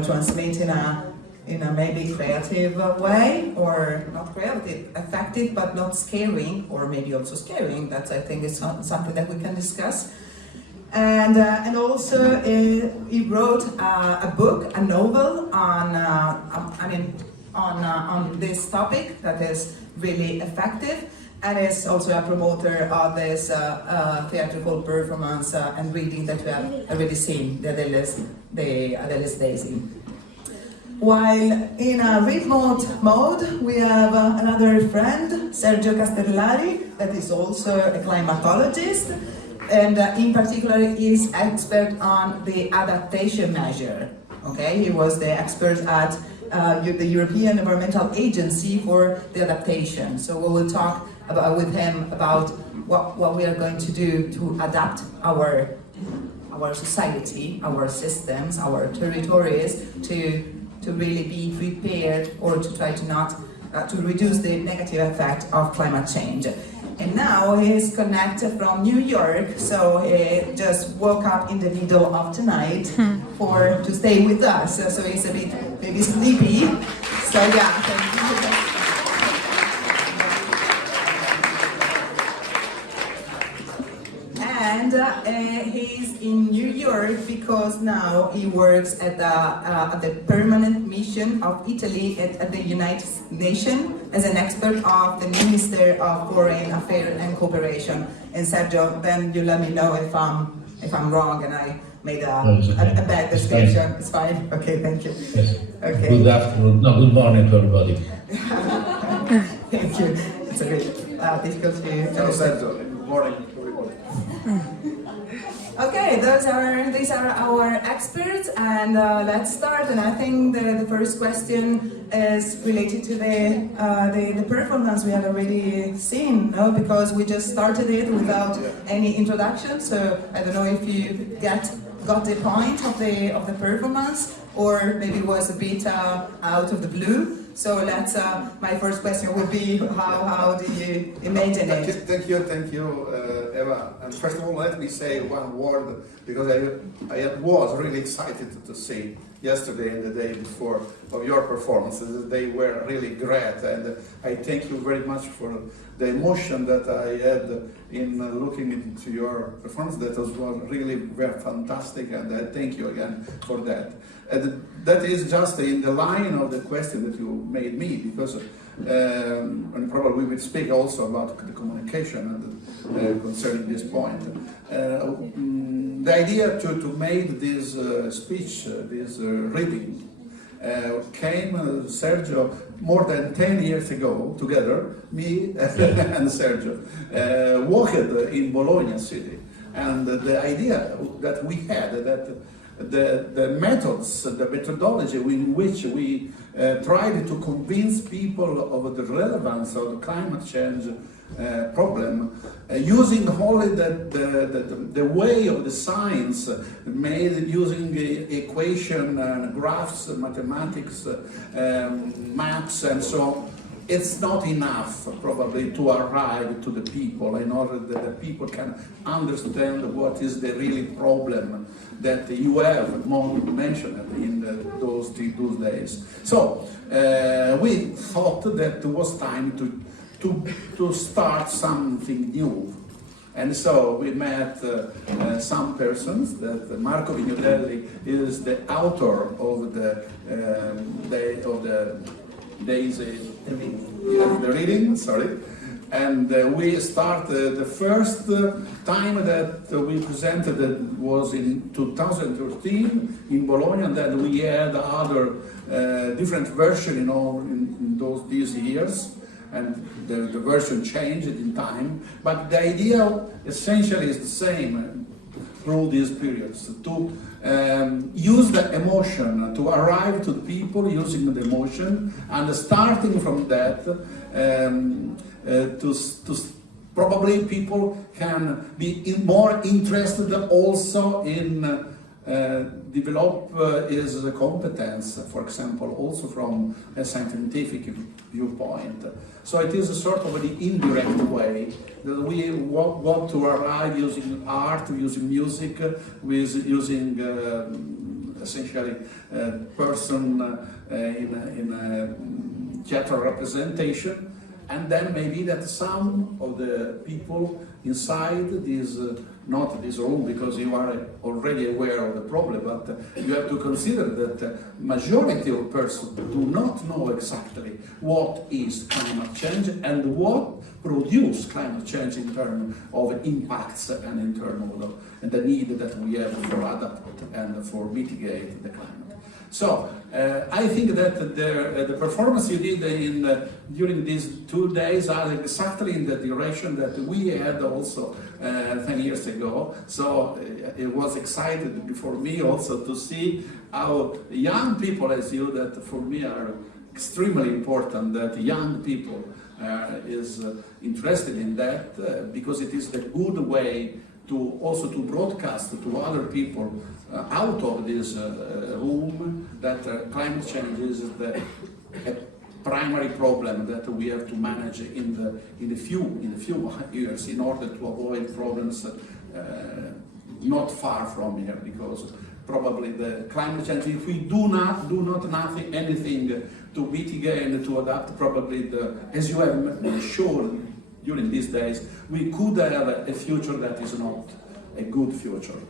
transmit in a maybe creative way, or not creative, effective, but not scaring, or maybe also scaring. That I think is something that we can discuss. And also he wrote a book, a novel on on this topic that is really effective, and is also a promoter of this theatrical performance and reading that we have already seen, the Adele's Daisy. While in a remote mode, we have another friend, Sergio Castellari, that is also a climatologist, and in particular is expert on the adaptation measure. Okay, he was the expert at the European Environmental Agency for the adaptation. So we will talk with him about what we are going to do to adapt our society, our systems, our territories to really be prepared, or to try to not to reduce the negative effect of climate change. And now he's connected from New York, so he just woke up in the middle of the night to stay with us. So he's a bit maybe sleepy. So yeah, thank you. And he's in New York because now he works at the permanent mission of Italy at the United Nations as an expert of the Minister of Foreign Affairs and Cooperation. And Sergio, then you let me know if I'm wrong and I made a bad description. It's fine. Okay, thank you. Yes. Okay. Good afternoon. No, good morning to everybody. Thank you. It's a bit difficult to. Ciao Sergio. Good morning. Okay, these are our experts, and let's start. And I think the first question is related to the performance we have already seen, no? Because we just started it without any introduction. So I don't know if you got the point of the performance, or maybe it was a bit out of the blue. So let's. My first question would be, how did you imagine it? Thank you, Eva. And first of all, let me say one word, because I was really excited to see yesterday and the day before of your performances. They were really great, and I thank you very much for the emotion that I had in looking into your performance. That was really very fantastic, and I thank you again for that. And that is just in the line of the question that you made me, because and probably we will speak also about the communication and concerning this point. The idea to make this speech, this reading, came, Sergio, more than 10 years ago, together, me and Sergio, walked in Bologna city. And the idea that we had, that the methods, the methodology in which we tried to convince people of the relevance of the climate change problem, using only the way of the science, made using equation and graphs, mathematics, maps, and so on. It's not enough, probably, to arrive to the people in order that the people can understand what is the really problem that you have mentioned in those days. So we thought that it was time to start something new. And so we met some persons. That Marco Vignodelli is the author of the reading, sorry. And we started the first time that we presented it was in 2013 in Bologna, and then we had other different version in these years, and the version changed in time, but the idea essentially is the same through these periods, to use the emotion, to arrive to the people using the emotion, and starting from that, to probably people can be more interested also in develop his competence, for example, also from a scientific viewpoint. So it is a sort of an indirect way that we want to arrive using art, using music, with using essentially person in a theater representation, and then maybe that some of the people inside this, not this room, because you are already aware of the problem, but you have to consider that the majority of persons do not know exactly what is climate change and what produce climate change in terms of impacts and in terms of the need that we have for adapt and for mitigate the climate. So I think that the performance you did during these 2 days are exactly in the direction that we had also 10 years ago. So it was exciting for me also to see how young people as you, that for me are extremely important, that young people is interested in that because it is the good way to also to broadcast to other people out of this room that climate change is the primary problem that we have to manage in the few years in order to avoid problems not far from here, because probably the climate change, if we do not anything to mitigate and to adapt, probably as you have shown during these days, we could have a future that is not a good future.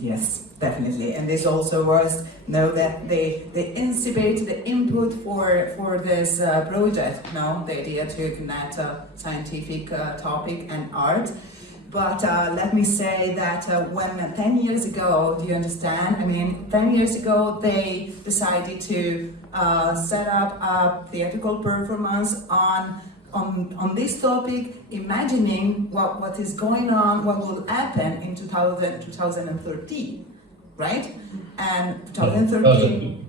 Yes, definitely. And this also was that the incipient, the input for this project, the idea to connect scientific topic and art. But let me say that when 10 years ago, do you understand? I mean, 10 years ago, they decided to set up a theatrical performance on this topic, imagining what is going on, what will happen in 2013, right? And 2013...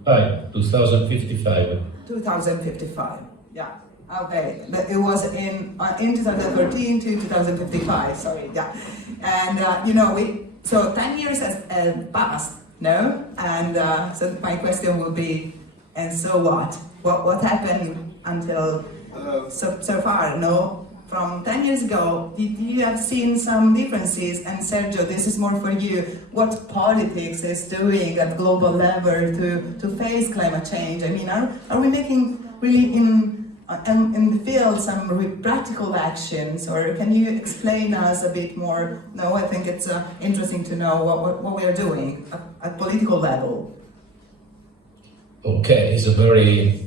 2055. 2055, yeah. Okay, but it was in 2013 to 2055, sorry, yeah. And, so 10 years has passed, no? And so my question will be, and so what? What happened until so far, no? From 10 years ago, you have seen some differences, and Sergio, this is more for you. What politics is doing at global level to face climate change? I mean, are we making really in the field some practical actions, or can you explain us a bit more? No, I think it's interesting to know what we are doing at political level. Okay, it's a very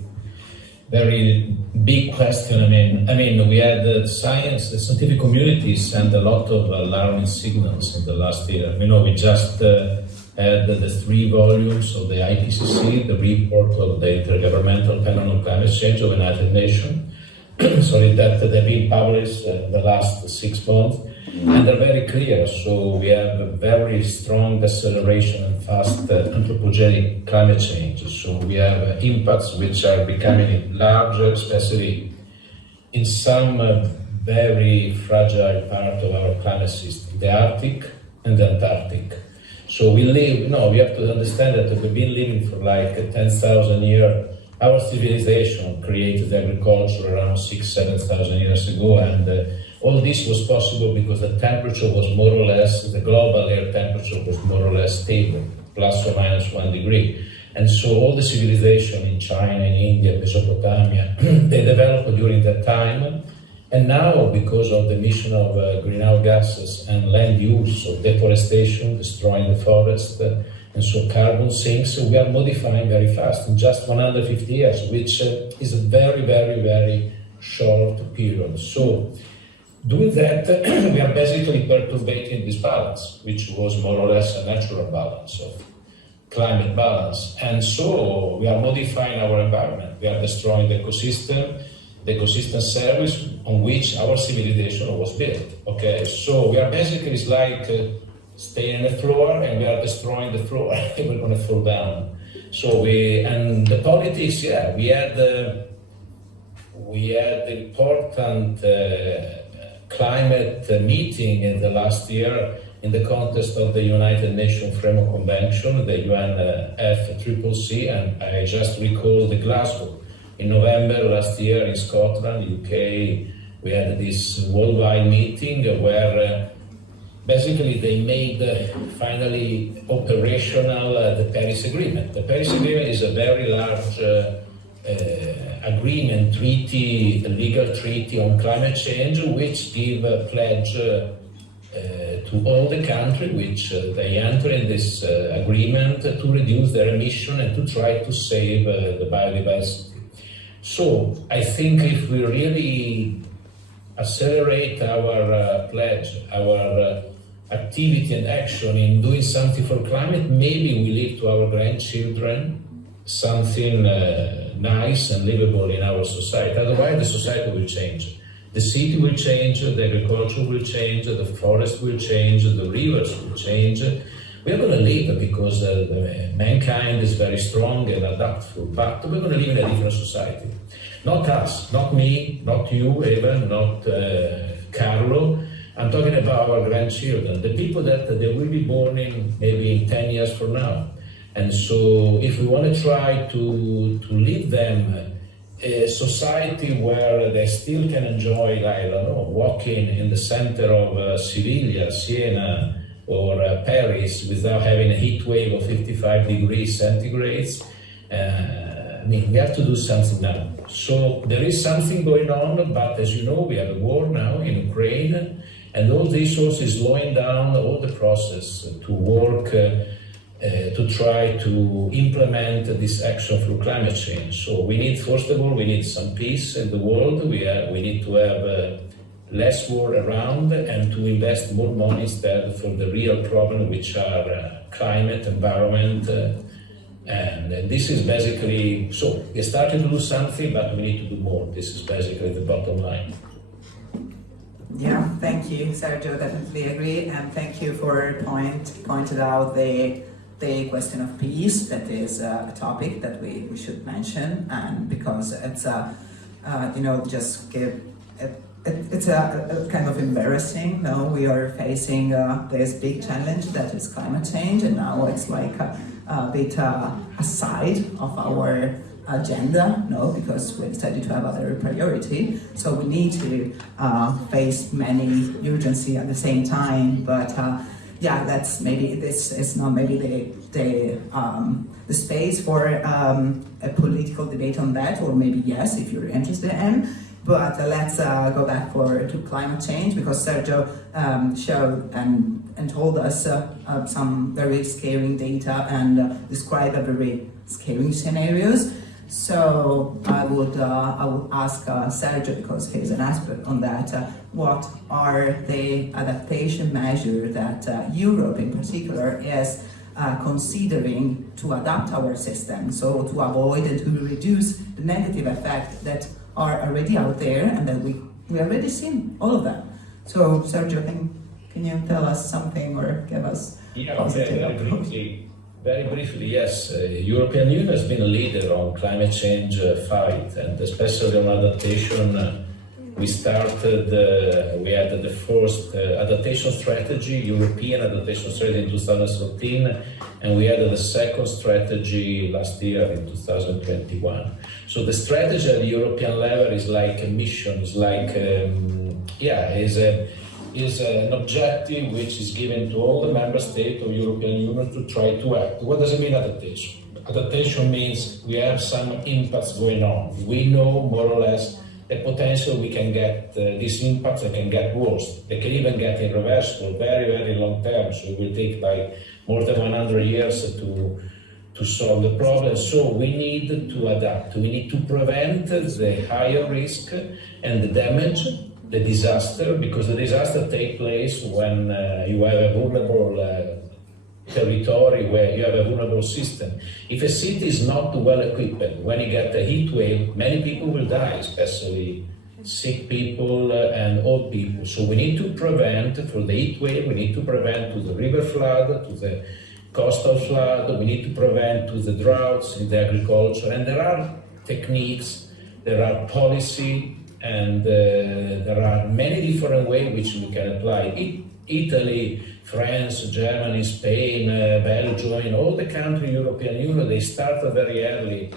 big question. I mean, we had the scientific community sent a lot of alarming signals in the last year. We just had the 3 volumes of the IPCC, the report of the Intergovernmental Panel on Climate Change of the United Nations. Sorry, that they've been published the last 6 months, and they're very clear. So we have a very strong deceleration and fast anthropogenic climate change. So we have impacts which are becoming larger, especially in some very fragile part of our climate system, the Arctic and the Antarctic. So we have to understand that we've been living for like 10,000 years. Our civilization created agriculture around 6,000-7,000 years ago, and all this was possible because the temperature was more or less, the global air temperature was more or less stable, plus or minus 1 degree. And so all the civilization in China, in India, Mesopotamia, they developed during that time. And now, because of the emission of greenhouse gases and land use, so deforestation, destroying the forest, and so carbon sinks, we are modifying very fast in just 150 years, which is a very, very, very short period. So doing that, we are basically perturbating this balance, which was more or less a natural balance of climate balance. And so we are modifying our environment. We are destroying the ecosystem service on which our civilization was built. Okay, so we are basically, it's like staying on the floor and we are destroying the floor. We're going to fall down. So and the politics, yeah, we had important climate meeting in the last year in the context of the United Nations Framework Convention, the UNFCCC, and I just recall the Glasgow. In November last year in Scotland, UK, we had this worldwide meeting where basically they made finally operational the Paris Agreement. The Paris Agreement is a very large agreement, treaty, a legal treaty on climate change, which give a pledge to all the countries which they enter in this agreement to reduce their emission and to try to save the biodiversity. So I think if we really accelerate our pledge, our activity and action in doing something for climate, maybe we leave to our grandchildren something nice and livable in our society. Otherwise, the society will change. The city will change, the agriculture will change, the forest will change, the rivers will change. We are going to live because mankind is very strong and adaptable, but we're going to live in a different society. Not us, not me, not you, Eva, not Carlo. I'm talking about our grandchildren, the people that they will be born in maybe in 10 years from now. And so if we want to try to leave them a society where they still can enjoy, I don't know, walking in the center of Sevilla, Siena, or Paris without having a heat wave of 55 degrees centigrades, I mean, we have to do something now. So there is something going on, but as you know, we have a war now in Ukraine, and all this also is slowing down all the process to work to try to implement this action through climate change. So we need, first of all, we need some peace in the world. We need to have less war around and to invest more money instead for the real problem, which are climate, environment, and this is basically, so we started to do something, but we need to do more. This is basically the bottom line. Yeah, thank you, Sergio. Definitely agree, and thank you for pointed out the question of peace. That is a topic that we should mention, and because it's just give it's a kind of embarrassing. No, we are facing this big challenge that is climate change, and now it's like a bit aside of our agenda, no, because we decided to have other priority. So we need to face many urgency at the same time. But yeah, that's maybe this is not maybe the space for a political debate on that, or maybe yes, if you're interested in. But let's go back to climate change, because Sergio showed and told us some very scary data and described a very scary scenarios. So I would ask Sergio, because he's an expert on that, what are the adaptation measures that Europe in particular is considering to adapt our system, so to avoid and to reduce the negative effects that are already out there and that we already seen all of them. So Sergio, can you tell us something or give us positive approach? Very briefly, yes. European Union has been a leader on climate change fight, and especially on adaptation. We had the first adaptation strategy, European adaptation strategy in 2013, and we had the second strategy last year in 2021. So the strategy at the European level is like a mission, is like, is an objective which is given to all the member states of European Union to try to act. What does it mean, adaptation? Adaptation means we have some impacts going on. We know more or less the potential we can get these impacts that can get worse. They can even get irreversible, very, very long term. So it will take like more than 100 years to solve the problem. So we need to adapt. We need to prevent the higher risk and the damage, the disaster, because the disaster takes place when you have a vulnerable territory, where you have a vulnerable system. If a city is not well equipped, when you get a heat wave, many people will die, especially sick people and old people. So we need to prevent, for the heat wave, we need to prevent to the river flood, to the coastal flood, we need to prevent to the droughts in the agriculture. And there are techniques, there are policy, and there are many different ways which we can apply. Italy, France, Germany, Spain, Belgium, in all the countries, European Union, they started very early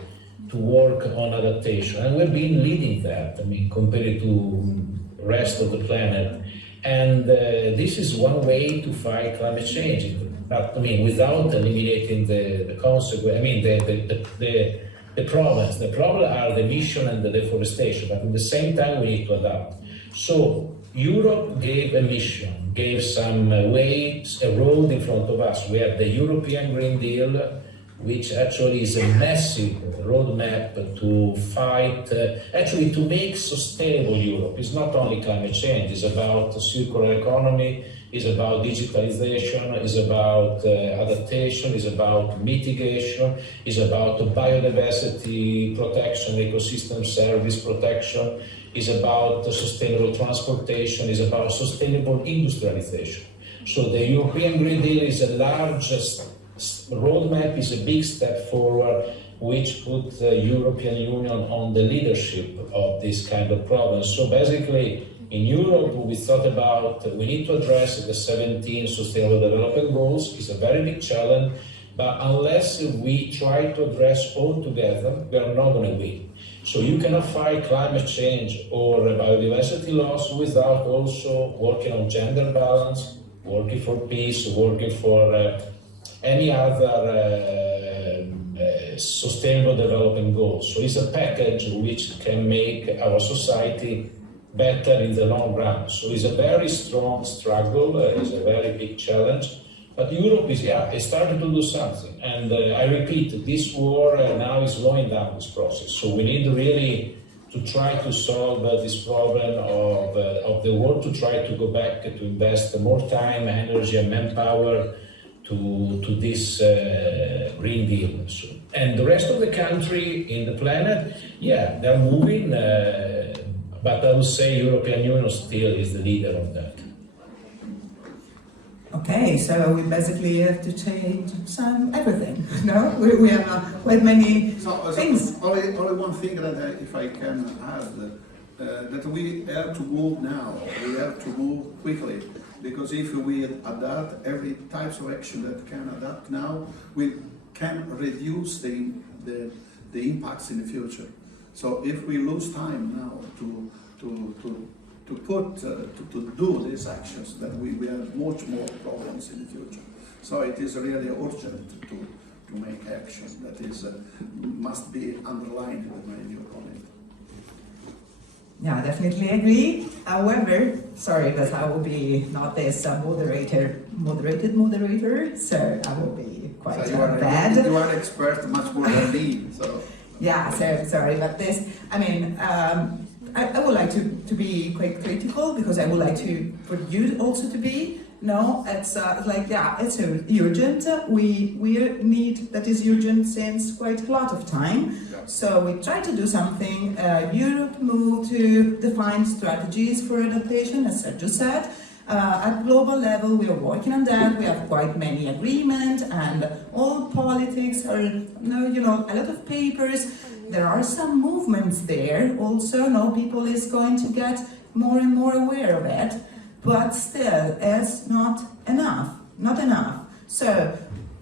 to work on adaptation. And we've been leading that, I mean, compared to the rest of the planet. And this is one way to fight climate change. But I mean, without eliminating the consequence, I mean, the problems. The problem are the emission and the deforestation, but at the same time we need to adapt. So Europe gave a mission, gave some ways, a road in front of us. We have the European Green Deal, which actually is a massive roadmap to fight, actually to make sustainable Europe. It's not only climate change, it's about circular economy, it's about digitalization, it's about adaptation, it's about mitigation, it's about biodiversity protection, ecosystem service protection, it's about sustainable transportation, it's about sustainable industrialization. So the European Green Deal is the largest roadmap, is a big step forward, which put the European Union on the leadership of this kind of problem. So basically, in Europe, we thought about, we need to address the 17 Sustainable Development Goals. It's a very big challenge, but unless we try to address all together, we are not going to win. So you cannot fight climate change or biodiversity loss without also working on gender balance, working for peace, working for any other sustainable development goals. So it's a package which can make our society better in the long run. So it's a very strong struggle, it's a very big challenge. But Europe is, it started to do something. And I repeat, this war now is slowing down this process. So we need really to try to solve this problem of the world, to try to go back to invest more time, energy and manpower to this Green Deal. So, and the rest of the country in the planet, yeah, they're moving, but I would say European Union still is the leader on that. Okay, so we basically have to change everything. No, we have many things. Only one thing that if I can add, that we have to move now. We have to move quickly, because if we adapt every types of action that can adapt now, we can reduce the impacts in the future. So if we lose time now to do these actions, that we have much more problems in the future. So it is really urgent to make action that is must be underlined in my view on it. Yeah, I definitely agree. However, sorry, but I will be not this moderator, so I will be quite So bad. You are an expert much more than me, so. Yeah, so sorry about this. I mean, I would like to be quite critical, because I would like for you also to be. No, it's like, yeah, it's urgent. We need that is urgent since quite a lot of time. Yeah. So we try to do something. Europe moved to define strategies for adaptation, as Sergio said. At global level, we are working on that. We have quite many agreements, and all politics are, a lot of papers. There are some movements there also. No, people is going to get more and more aware of it, but still, it's not enough. Not enough. So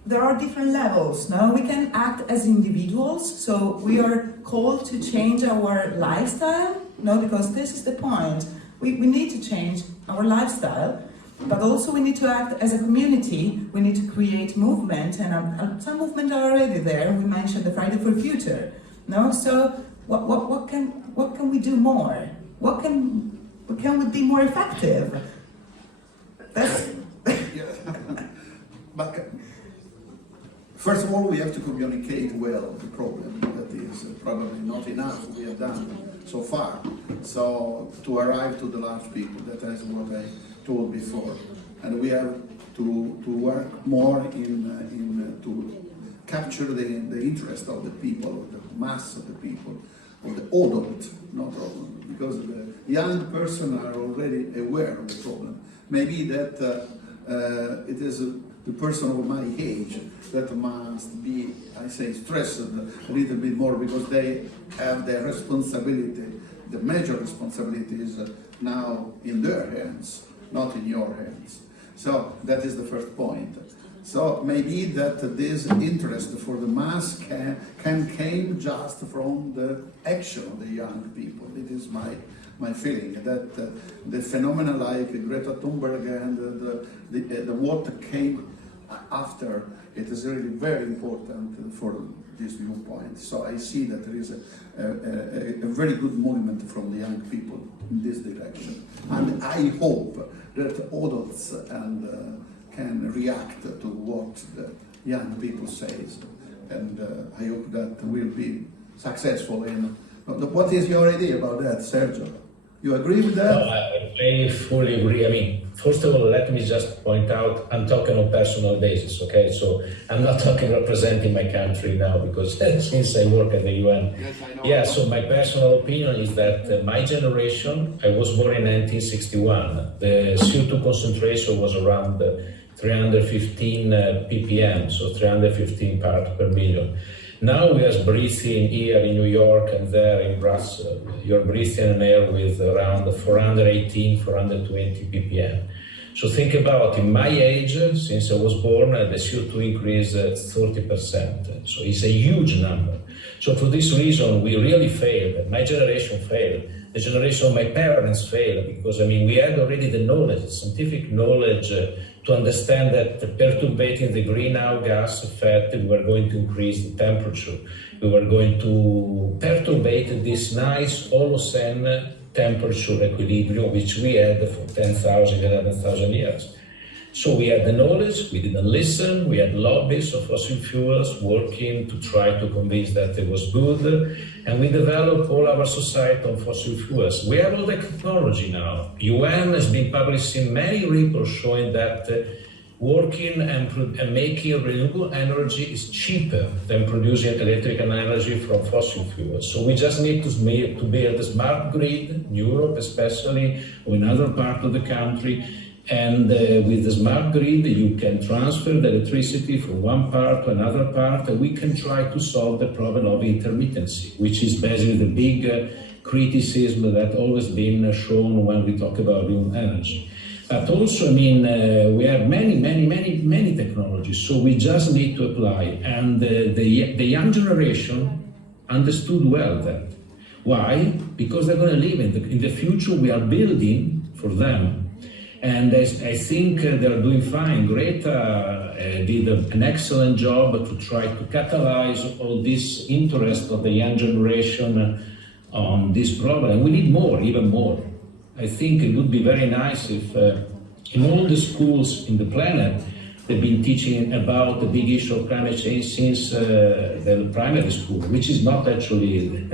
there are different levels. No, we can act as individuals. So we are called to change our lifestyle. No, because this is the point. We need to change our lifestyle, but also we need to act as a community. We need to create movement, and some movements are already there. We mentioned the Friday for Future. No, so what can we do more? What can we be more effective? That's But first of all, we have to communicate well the problem. That is probably not enough we have done so far. So to arrive to the large people, that is what I told before, and we have to work more to capture the interest of the people, of the mass of the people, of the adult, not problem, because the young person are already aware of the problem. Maybe that it is the person of my age that must be, I say, stressed a little bit more, because they have their responsibility. The major responsibility is now in their hands, not in your hands. So that is the first point. So maybe that this interest for the mass can came just from the action of the young people. It is my feeling that the phenomena like Greta Thunberg and the what came after it is really very important for this viewpoint. So I see that there is a very good movement from the young people in this direction, and I hope that adults can react to what the young people say, and I hope that we'll be successful in. What is your idea about that, Sergio? You agree with that? No, I fully agree. I mean, first of all, let me just point out, I'm talking on personal basis, okay? So I'm not talking representing my country now, because since I work at the UN. Yes, I know. Yeah, so my personal opinion is that my generation, I was born in 1961, the CO2 concentration was around 315 ppm, so 315 parts per million. Now we are breathing here in New York and there in Brussels. You're breathing an air with around 418, 420 ppm. So think about, in my age, since I was born, the CO2 increased 30%. So it's a huge number. So for this reason, we really failed. My generation failed. The generation of my parents failed, because, I mean, we had already the knowledge, the scientific knowledge, to understand that perturbating the greenhouse gas effect, we were going to increase the temperature. We were going to perturbate this nice Holocene temperature equilibrium, which we had for 10,000, 11,000 years. So we had the knowledge, we didn't listen, we had lobbies of fossil fuels working to try to convince that it was good, and we developed all our society on fossil fuels. We have all the technology now. UN has been publishing many reports showing that working and making renewable energy is cheaper than producing electrical energy from fossil fuels. So we just need to build a smart grid, in Europe especially, or in other parts of the country. And with the smart grid, you can transfer the electricity from one part to another part, and we can try to solve the problem of intermittency, which is basically the big criticism that always been shown when we talk about renewable energy. But also, I mean, we have many technologies, so we just need to apply. And the young generation understood well that. Why? Because they're going to live in the future. We are building for them. And I think they're doing fine. Greta did an excellent job to try to catalyze all this interest of the young generation on this problem. We need more, even more. I think it would be very nice if in all the schools in the planet, they've been teaching about the big issue of climate change since the primary school, which is not actually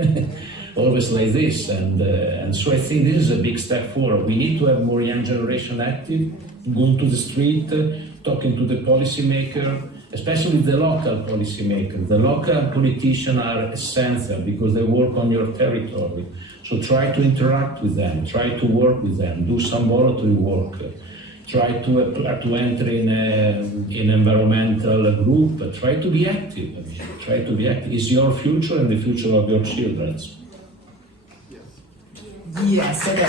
always like this, and so I think this is a big step forward. We need to have more young generation active, going to the street, talking to the policymaker, especially the local policymaker. The local politicians are essential because they work on your territory. So try to interact with them, try to work with them, do some voluntary work, try to enter in an environmental group, try to be active. I mean, try to be active. It's your future and the future of your children. Yes, it is.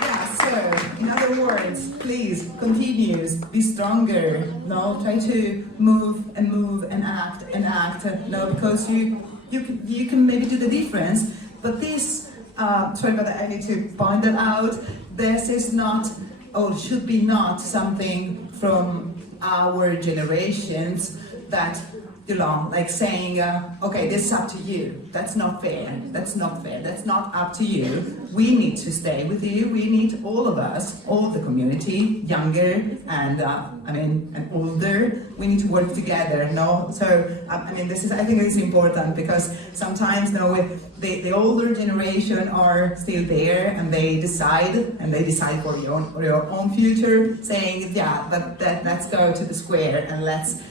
Yeah, so, in other words, please, continue, be stronger, no? Try to move and act, no? Because you can maybe do the difference, but this, sorry, but I need to point that out, this is not, or should be not something from our generations that, you know, like saying, okay, this is up to you. That's not fair. That's not fair. That's not up to you. We need to stay with you. We need all of us, all the community, younger and and older. We need to work together. No, so I think this is important because sometimes, the older generation are still there and they decide for your own future, saying, yeah, but let's go to the square and let's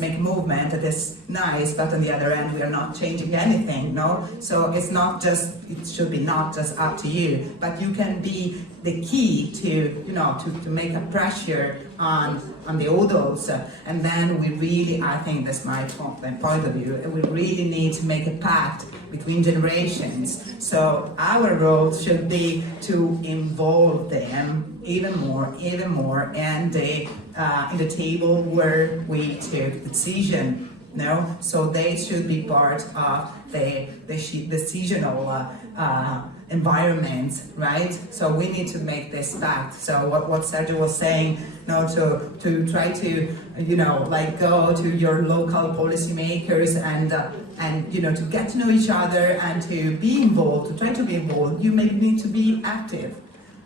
make a movement that is nice, but on the other end we are not changing anything, no? So it should be not just up to you, but you can be the key to make a pressure on the adults, and then we really, I think that's my point of view, we really need to make a pact between generations. So our role should be to involve them even more, and in the table where we take decision No, so they should be part of the decisional environment, right? So we need to make this fact. So what Sergio was saying, to try to, like go to your local policymakers and to get to know each other and to be involved, to try to be involved. You maybe need to be active,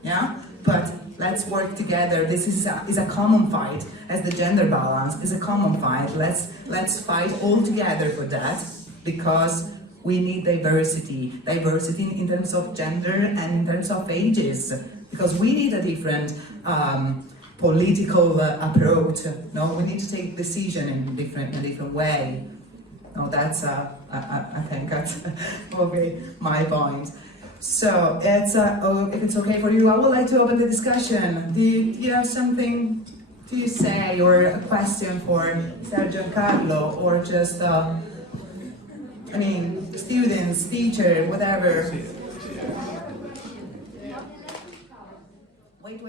yeah? But let's work together. This is a common fight, as the gender balance is a common fight. Let's fight all together for that, because we need diversity in terms of gender and in terms of ages, because we need a different political approach. No, we need to take decision in a different way. No, that's I think that's okay, my point. So it's if it's okay for you, I would like to open the discussion. Do you have something to say or a question for Sergio and Carlo, or just students, teacher, whatever? Wait.